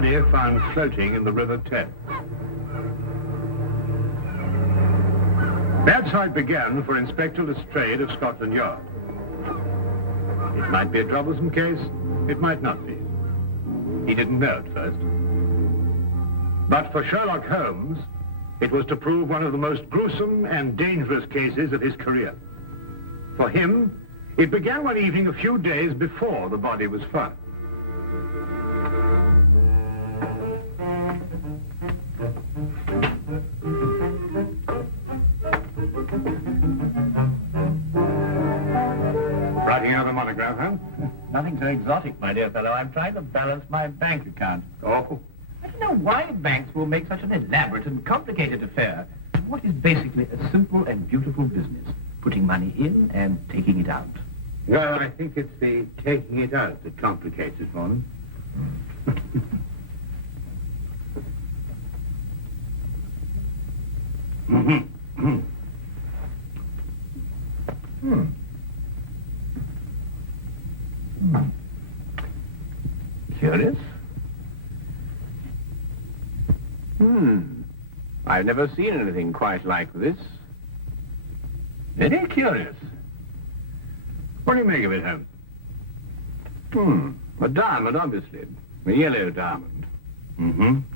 body found floating in the River Thames. Bad sight began for Inspector Lestrade of Scotland Yard. It might be a troublesome case, it might not be. He didn't know at first. But for Sherlock Holmes, it was to prove one of the most gruesome and dangerous cases of his career. For him, it began one evening a few days before the body was found. Writing out a monograph, huh? Nothing so exotic, my dear fellow. I'm trying to balance my bank account. Oh. I don't know why banks will make such an elaborate and complicated affair. What is basically a simple and beautiful business. Putting money in and taking it out. Well, I think it's the taking it out that complicates it for them. Curious? I've never seen anything quite like this. Very curious. What do you make of it, Holmes? A diamond, obviously. A yellow diamond.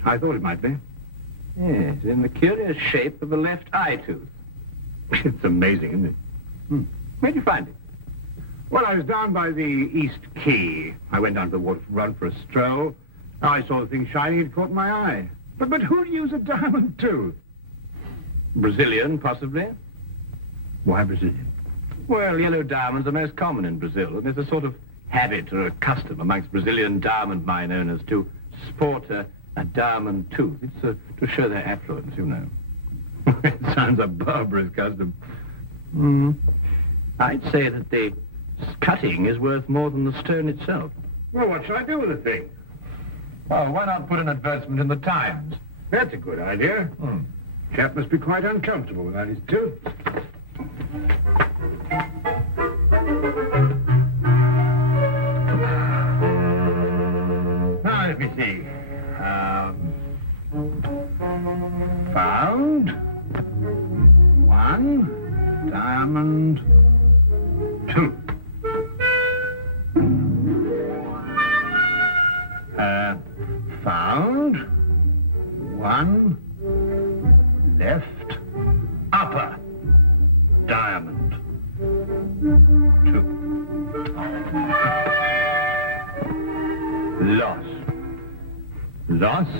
I thought it might be. Yes, in the curious shape of a left eye tooth. It's amazing, isn't it? Where'd you find it? Well, I was down by the East Quay. I went down to the waterfront for a stroll. I saw the thing shining, it caught my eye. But who'd use a diamond tooth? Brazilian, possibly. Why Brazilian? Well, yellow diamonds are most common in Brazil, and there's a sort of habit or a custom amongst Brazilian diamond mine owners to sport a diamond tooth. It's to show their affluence, you know. It sounds a barbarous custom. I'd say that the cutting is worth more than the stone itself. Well, what shall I do with the thing? Well, why not put an advertisement in the Times? That's a good idea. Chap must be quite uncomfortable without his tooth. Now, let me see. Found one diamond tooth. Found one left upper diamond tooth. Lost. Lost?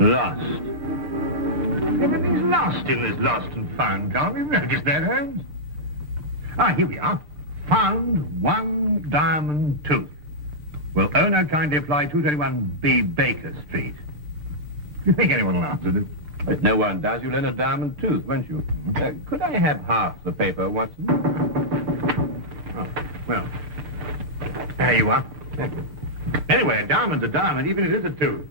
Lost. Everything's lost in this lost and found, can't we? Notice that, Holmes? Here we are. Found one diamond tooth. Will owner kindly apply 231B Baker Street? Do you think anyone will answer this? If no one does, you'll earn a diamond tooth, won't you? Could I have half the paper, Watson? Oh, well, there you are. Thank you. Anyway, a diamond's a diamond, even if it's a tooth.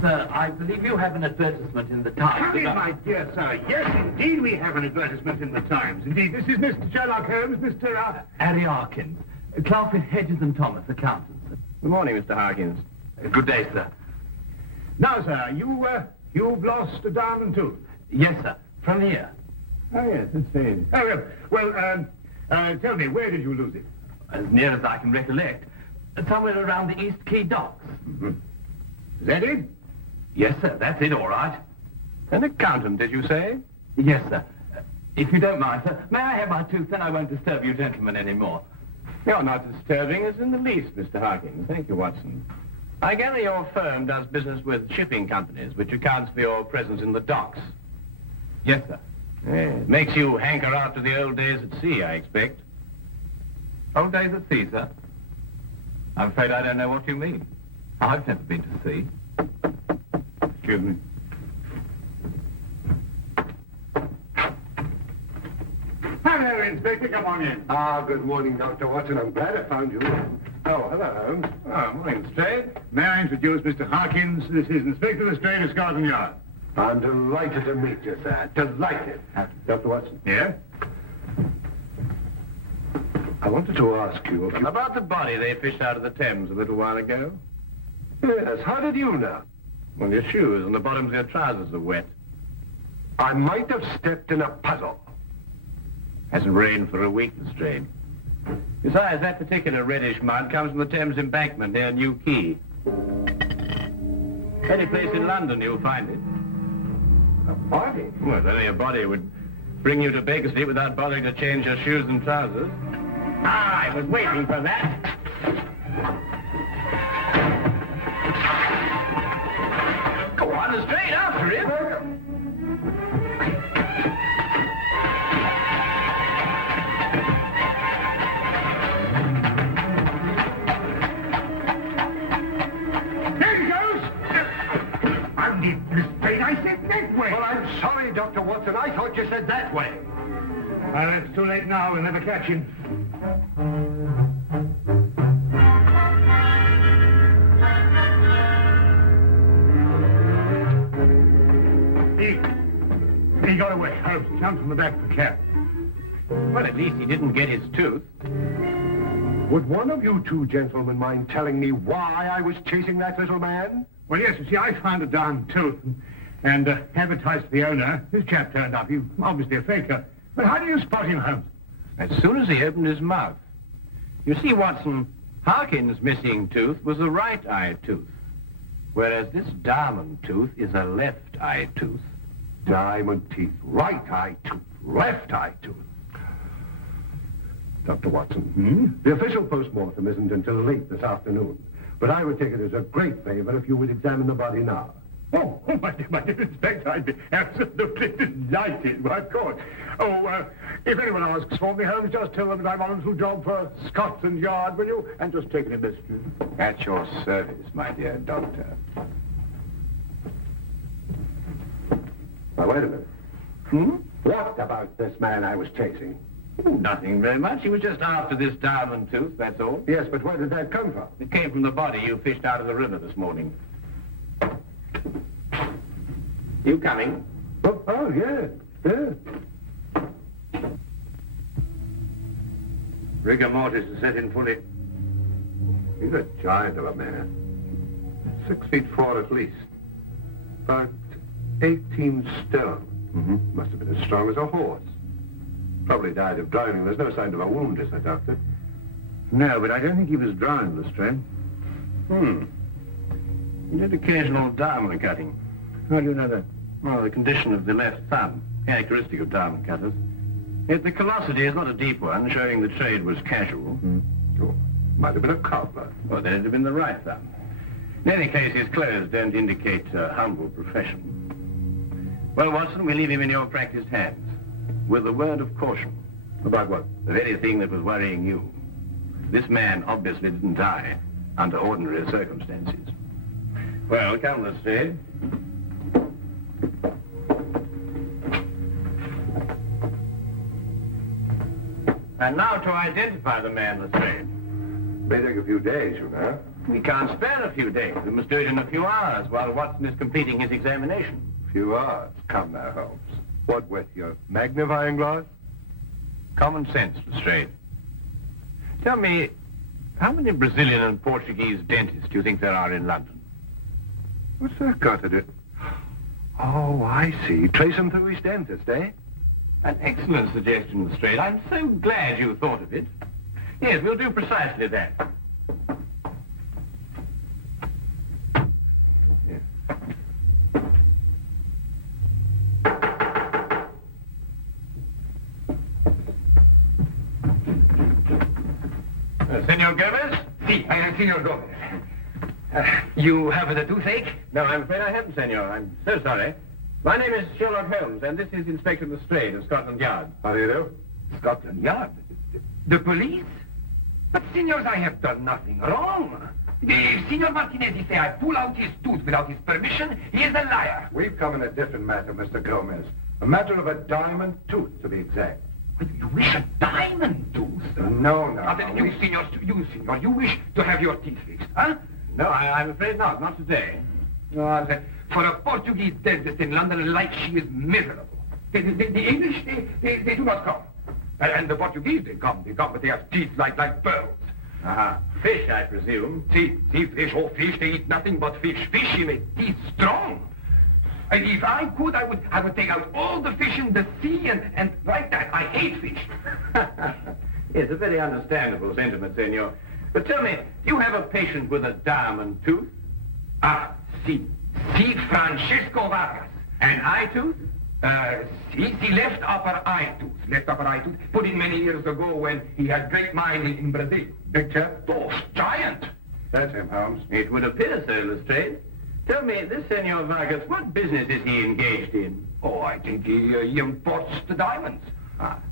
Sir, I believe you have an advertisement in the Times. Come in, my dear sir. Yes, indeed, we have an advertisement in the Times. Indeed, this is Mr. Sherlock Holmes, Mr. Harry Harkins, clerk at Hedges and Thomas, accountants. Good morning, Mr. Harkins. Good day, sir. Now, sir, you've lost a diamond tooth. Yes, sir. From here. Oh, yes, let's see. Oh, well, tell me, where did you lose it? As near as I can recollect, somewhere around the East Quay docks. Is that it? Yes, sir. That's it, all right. An accountant, did you say? Yes, sir. If you don't mind, sir, may I have my tooth? Then I won't disturb you gentlemen any more. You're not disturbing us in the least, Mr. Harkins. Thank you, Watson. I gather your firm does business with shipping companies, which accounts for your presence in the docks. Yes, sir. Makes you hanker after the old days at sea, I expect. Old days at sea, sir? I'm afraid I don't know what you mean. I've never been to sea. Excuse me. Hello, Inspector. Come on in. Good morning, Dr. Watson. I'm glad I found you. Oh, hello, Holmes. Oh, morning, Lestrade. May I introduce Mr. Harkins? This is Inspector Lestrade of Scotland Yard. I'm delighted to meet you, sir. Delighted. Dr. Watson. Yeah? I wanted to ask you if you... About the body they fished out of the Thames a little while ago. Yes, how did you know? Well, your shoes and the bottoms of your trousers are wet. I might have stepped in a puddle. Hasn't rained for a week, Lestrade. Besides, that particular reddish mud comes from the Thames embankment near New Quay. Any place in London you'll find it. A body? Well, only a body would bring you to Baker Street without bothering to change your shoes and trousers. Ah, I was waiting for that. Go on, Lestrade, after him. I said that way. Well, I'm sorry, Dr. Watson. I thought you said that way. Well, it's too late now. We'll never catch him. He got away. Holmes jumped from the back of the cab. Well, at least he didn't get his tooth. Would one of you two gentlemen mind telling me why I was chasing that little man? Well, yes, you see, I found a darn tooth and advertised to the owner. This chap turned up. He's obviously a faker. But how do you spot him, Holmes? As soon as he opened his mouth. You see, Watson, Harkin's missing tooth was a right eye tooth, whereas this diamond tooth is a left eye tooth. Diamond teeth, right eye tooth, left eye tooth. Dr. Watson, the official postmortem isn't until late this afternoon. But I would take it as a great favor if you would examine the body now. Oh, my dear Inspector, I'd be absolutely delighted. Well, of course. Oh, if anyone asks for me, Holmes, just tell them that I'm on a little job for Scotland Yard, will you? And just take an investigation. At your service, my dear doctor. Now, wait a minute. What about this man I was chasing? Nothing very much. He was just after this diamond tooth, that's all. Yes, but where did that come from? It came from the body you fished out of the river this morning. You coming? Oh, yeah. Rigor mortis is set in fully. He's a giant of a man. 6 feet 4 at least. About 18 stone. Must have been as strong as a horse. Probably died of drowning. There's no sign of a wound, is there, Doctor? No, but I don't think he was drowned, Lestrade. He did occasional diamond cutting. How do you know that? Well, the condition of the left thumb, characteristic of diamond cutters. Yet the callosity is not a deep one, showing the trade was casual. Oh, might have been a cobbler. Well, then it'd have been the right thumb. In any case, his clothes don't indicate a humble profession. Well, Watson, we leave him in your practiced hands, with a word of caution. About what? The very thing that was worrying you. This man obviously didn't die under ordinary circumstances. Well, come, Lestrade. And now to identify the man, Lestrade. May take a few days, you know. We can't spare a few days. We must do it in a few hours while Watson is completing his examination. Few hours. Come now, Holmes. What with your magnifying glass? Common sense, Lestrade. Tell me, how many Brazilian and Portuguese dentists do you think there are in London? What's that got to do? Oh, I see. Trace him through his dentist, eh? An excellent suggestion, Lestrade. I'm so glad you thought of it. Yes, we'll do precisely that. Senor Gomez? Si, I am Senor Gomez. You have the toothache? No, I'm afraid I haven't, senor. I'm so sorry. My name is Sherlock Holmes, and this is Inspector Lestrade of Scotland Yard. How do you do? Scotland Yard? The police? But, senors, I have done nothing wrong. If Senor Martinez say I pull out his tooth without his permission, he is a liar. We've come in a different matter, Mr. Gomez. A matter of a diamond tooth, to be exact. You wish a diamond tooth? No. Then you, senor, you wish to have your teeth fixed, huh? No, I'm afraid not. Not today. For a Portuguese dentist in London, life she is miserable. The English, they do not come. And the Portuguese, they come, but they have teeth like pearls. Aha. Fish, I presume. See, fish, fish, they eat nothing but fish. Fish, they make teeth strong. And if I could, I would take out all the fish in the sea and like that. I hate fish. It's a very understandable sentiment, senor. But tell me, you have a patient with a diamond tooth? Si, Francisco Vargas. An eye tooth? See, left upper eye tooth. Put in many years ago when he had great mine in Brazil. Big chap? Oh, giant. That's him, Holmes. It would appear so, Lestrade. Tell me, this Senor Vargas, what business is he engaged in? Oh, I think he imports the diamonds.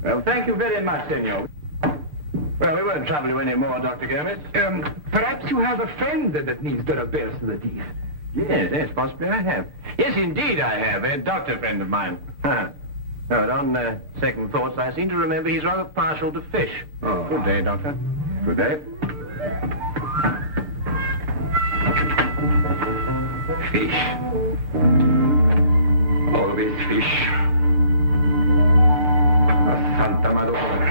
Well, thank you very much, senor. Well, we won't trouble you any more, Dr. Gomez. Perhaps you have a friend that needs the repairs to the teeth. Yes, possibly I have. Yes, indeed I have. A doctor friend of mine. But on second thoughts, I seem to remember he's rather partial to fish. Oh. Good day, Doctor. Good day. Fish. Always fish. Santa Madonna.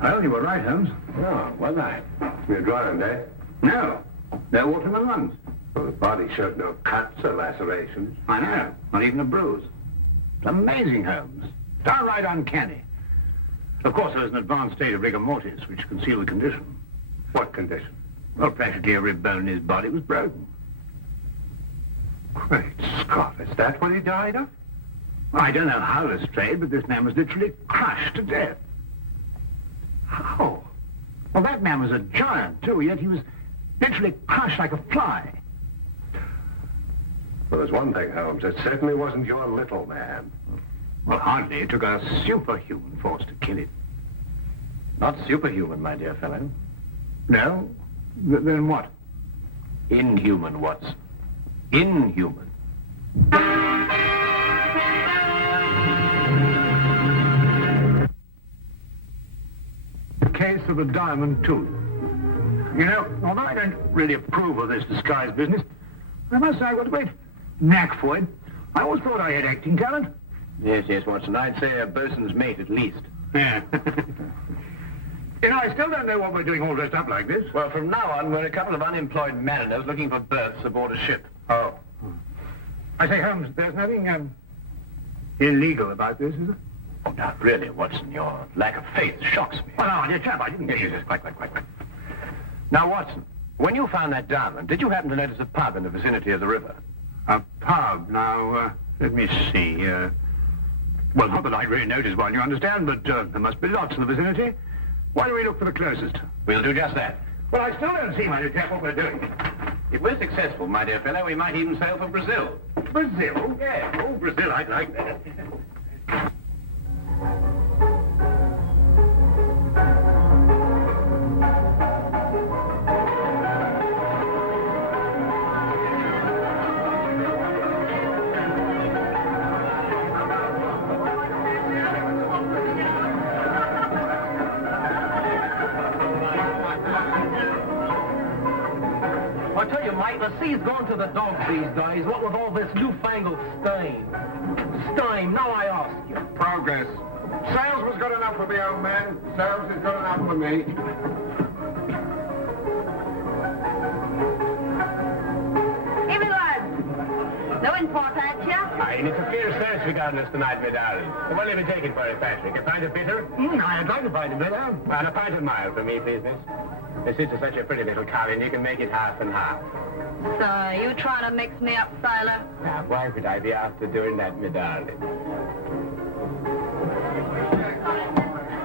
Well, you were right, Holmes. Oh, was I? You're drying, eh? No. They're waterman lungs. Well, the body showed no cuts or lacerations. I know. Not even a bruise. It's amazing, Holmes. Downright uncanny. Of course, there's an advanced state of rigor mortis which concealed the condition. What condition? Well, practically every bone in his body was broken. Great Scott, is that what he died of? I don't know how Lestrade, but this man was literally crushed to death. How? Well, that man was a giant, too, yet he was literally crushed like a fly. Well, there's one thing, Holmes. It certainly wasn't your little man. Well, hardly. It took a superhuman force to kill him. Not superhuman, my dear fellow. No? Then what? Inhuman, Watson. Inhuman. The case of the diamond tooth. You know, although I don't really approve of this disguise business, I must say I've got a great knack for it. I always thought I had acting talent. Yes, Watson. I'd say a bosun's mate at least. Yeah. You know, I still don't know what we're doing all dressed up like this. Well, from now on, we're a couple of unemployed mariners looking for berths aboard a ship. Oh. I say, Holmes, there's nothing illegal about this, is there? Oh, now, really, Watson, your lack of faith shocks me. Well, no, dear chap, I didn't get you. Yes, quite. Now, Watson, when you found that diamond, did you happen to notice a pub in the vicinity of the river? A pub? Now, let me see. Well, not that I really noticed one, you understand, but there must be lots in the vicinity. Why don't we look for the closest? We'll do just that. Well, I still don't see, my dear chap, what we're doing. If we're successful, my dear fellow, we might even sail for Brazil. Brazil? Yes. Oh, Brazil, I'd like that. I tell you, mate, the sea's gone to the dogs these days. What with all this newfangled steam? Steam, now I ask you. Progress. Sales was good enough for me, old man. Sales is good enough for me. Evening, lads. No import at you? It's a fair search we got on us tonight, my darling. What have you been taking for it, Patrick? A pint of bitter? I'd like to find a bit, And a pint of mild for me, please, miss. This is such a pretty little collie, you can make it half and half. So, you trying to mix me up, sailor? Now, why would I be after doing that, my darling?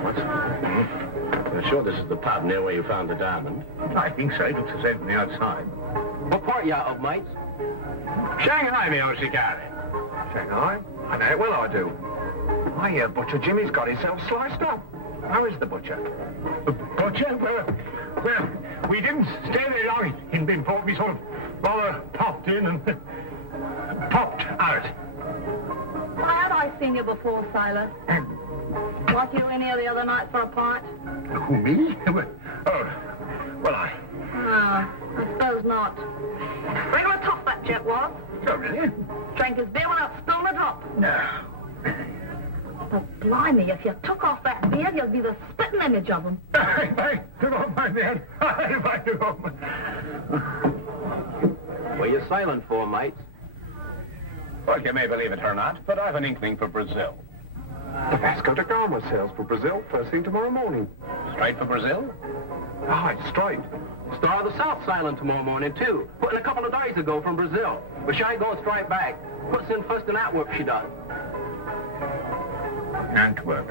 What's... You're sure this is the pub near where you found the diamond? I think so. It looks the same from the outside. What part you out of, mates? Shanghai, me old shikari. Shanghai? I know it well, I do. I hear Butcher Jimmy's got himself sliced up. How is the butcher? Butcher? Well, we didn't stay very long in Binport. We sort of rather popped in and popped out. Why have I seen you before, sailor? Was you in here the other night for a pint? Who, me? Oh, well, I... No, I suppose not. Bring a top that that chap was. Oh, really? Drank his beer without spilling a drop. No. But blimey, if you took off that beard, you'd be the spitting image of him. I took off my beard. I took off my... What are you sailing for, mates? Well, you may believe it or not, but I've an inkling for Brazil. The Vasco da Gama sails for Brazil first thing tomorrow morning. Straight for Brazil? It's straight. Star of the South sailing tomorrow morning, too. Put in a couple of days ago from Brazil. But she ain't going straight back. Puts in first in Antwerp, she does. Antwerp.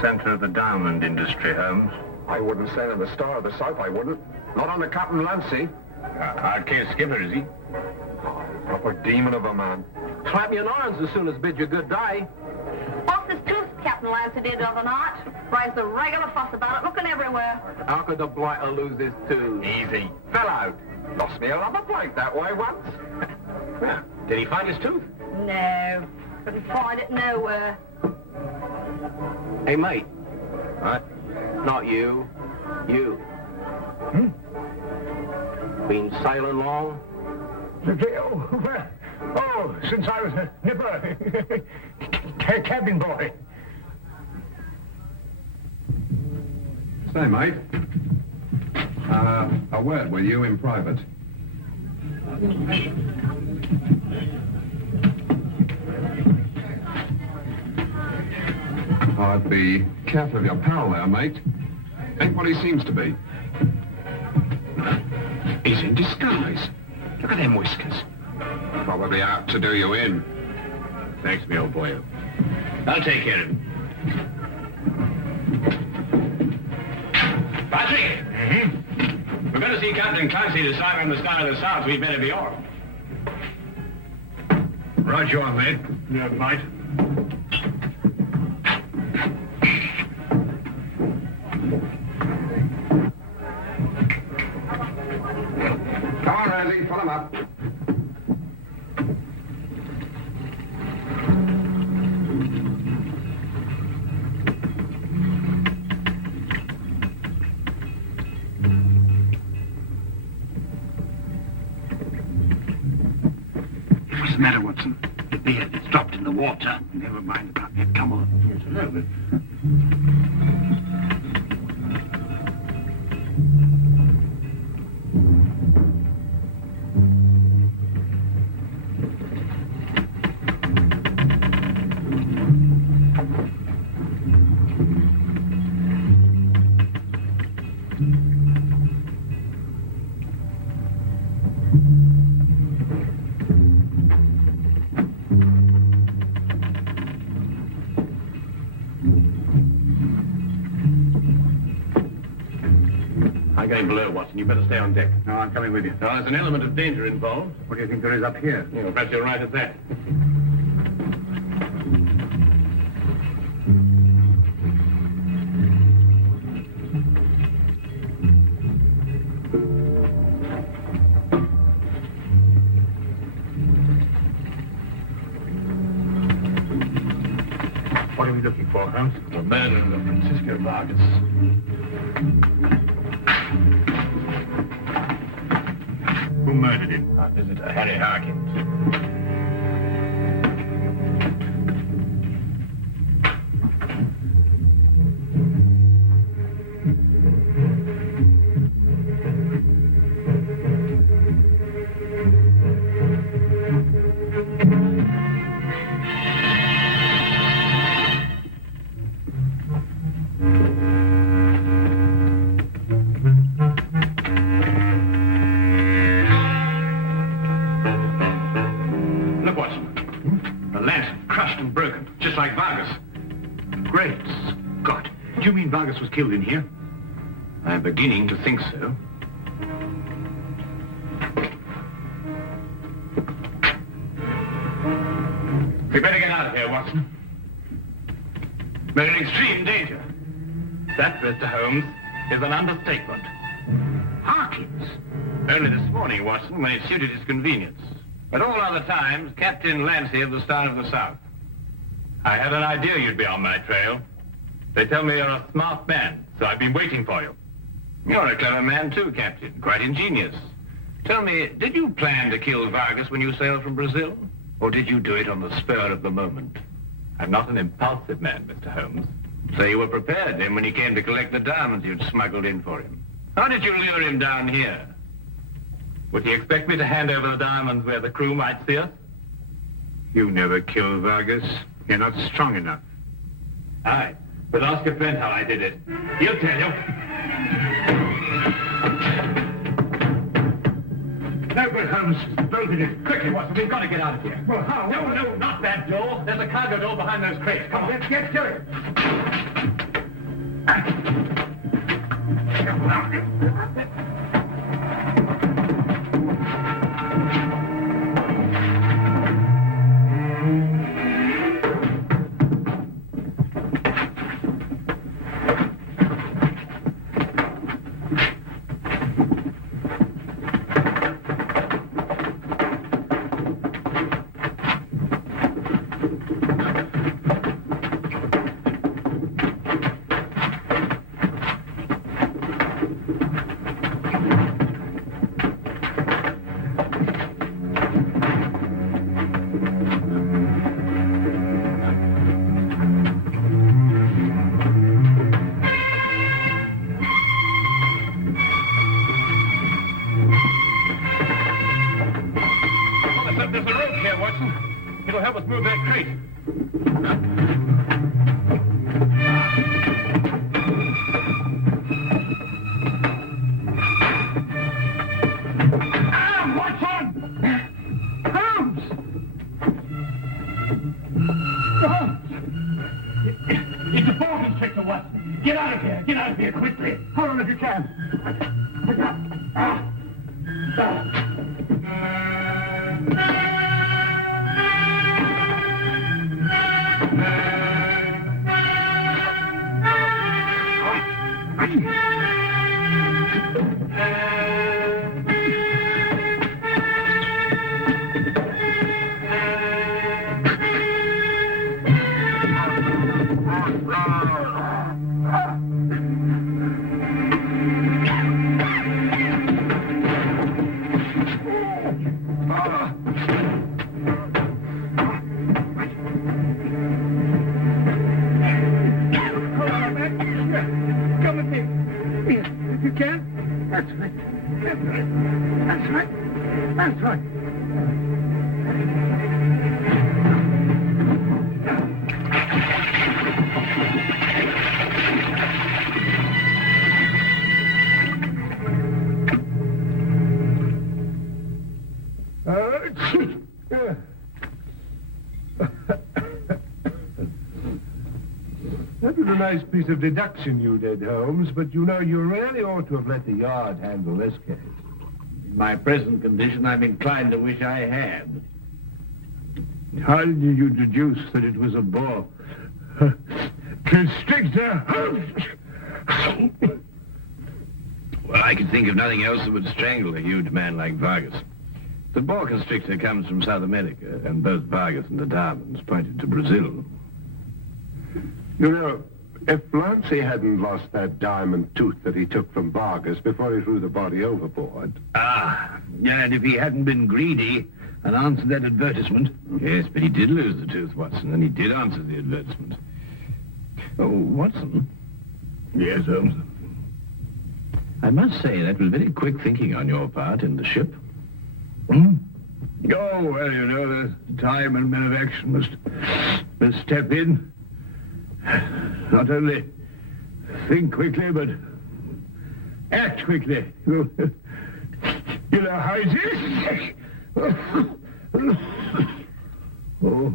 Center of the diamond industry, Holmes. I wouldn't sail in the Star of the South, I wouldn't. Not on the Captain Lancy. Hard-case skipper, is he? Proper demon of a man. Clap me in arms as soon as bid you good day. Lost his tooth, Captain Lancy did the other night. Raised a regular fuss about it, looking everywhere. How could the blighter lose his tooth? Easy. Fell out. Lost me a rubber plate that way once. Did he find his tooth? No, couldn't find it nowhere. Hey, mate. What? Not you. You. Been sailing long? Oh, since I was a nipper, cabin boy. Say, mate. A word with you in private. I'd be careful of your pal there, mate. Ain't what he seems to be. He's in disguise. Look at them whiskers. Probably out to do you in. Thanks, me old boy. I'll take care of him. Patrick! We're going to see Captain Clancy this time on the Star of the South. We'd better be off. Roger, mate. Yeah, mate. Come on, Randy, pull him up. What's the matter, Watson? The beard, it's dropped in the water. Never mind about it. Come on. Yes, a little bit. I'm going below, Watson. You better stay on deck. No, I'm coming with you. Now, there's an element of danger involved. What do you think there is up here? Well, perhaps you're right at that. What are we looking for, Holmes? The murder of Francisco Vagos. Who murdered him? Our visitor, Harry Harkins. Look, Watson. The lantern crushed and broken, just like Vagos. Great Scott. Do you mean Vagos was killed in here? I'm beginning to think so. We better get out of here, Watson. We're in extreme danger. That, Mr. Holmes, is an understatement. Harkins. Only this morning, Watson, when it suited his convenience. At all other times, Captain Lancy of the Star of the South. I had an idea you'd be on my trail. They tell me you're a smart man, so I've been waiting for you. You're a clever man too, Captain. Quite ingenious. Tell me, did you plan to kill Vagos when you sailed from Brazil? Or did you do it on the spur of the moment? I'm not an impulsive man, Mr. Holmes. So you were prepared then when he came to collect the diamonds you'd smuggled in for him. How did you lure him down here? Would he expect me to hand over the diamonds where the crew might see us? You never killed Vagos. You're not strong enough. Aye, but ask a friend how I did it. He'll tell you. No good, Holmes. Bolted it. Quickly, Watson. We've got to get out of here. Well, how? No, not that door. There's a cargo door behind those crates. Come on. Let's get to it. There's a rope here, Watson. It'll help us move that crate. Watson! Holmes! It's a ball constrictor, Watson. Get out of here. Get out of here quickly. Hold on if you can. Come with me. If you can. That's right. That's right. That's right. That's right. That was a nice piece of deduction you did, Holmes, but you know, you really ought to have let the yard handle this case. In my present condition, I'm inclined to wish I had. How did you deduce that it was a boa constrictor? Well, I could think of nothing else that would strangle a huge man like Vagos. The boa constrictor comes from South America, and both Vagos and the diamonds pointed to Brazil. You know, if Lancy hadn't lost that diamond tooth that he took from Vagos before he threw the body overboard... Ah, and if he hadn't been greedy and answered that advertisement... Yes, but he did lose the tooth, Watson, and he did answer the advertisement. Oh, Watson? Yes, Holmes. I must say that was very quick thinking on your part in the ship. Hmm? Oh, well, you know, the time and men of action must step in. Not only think quickly, but act quickly. You know how it is? Oh.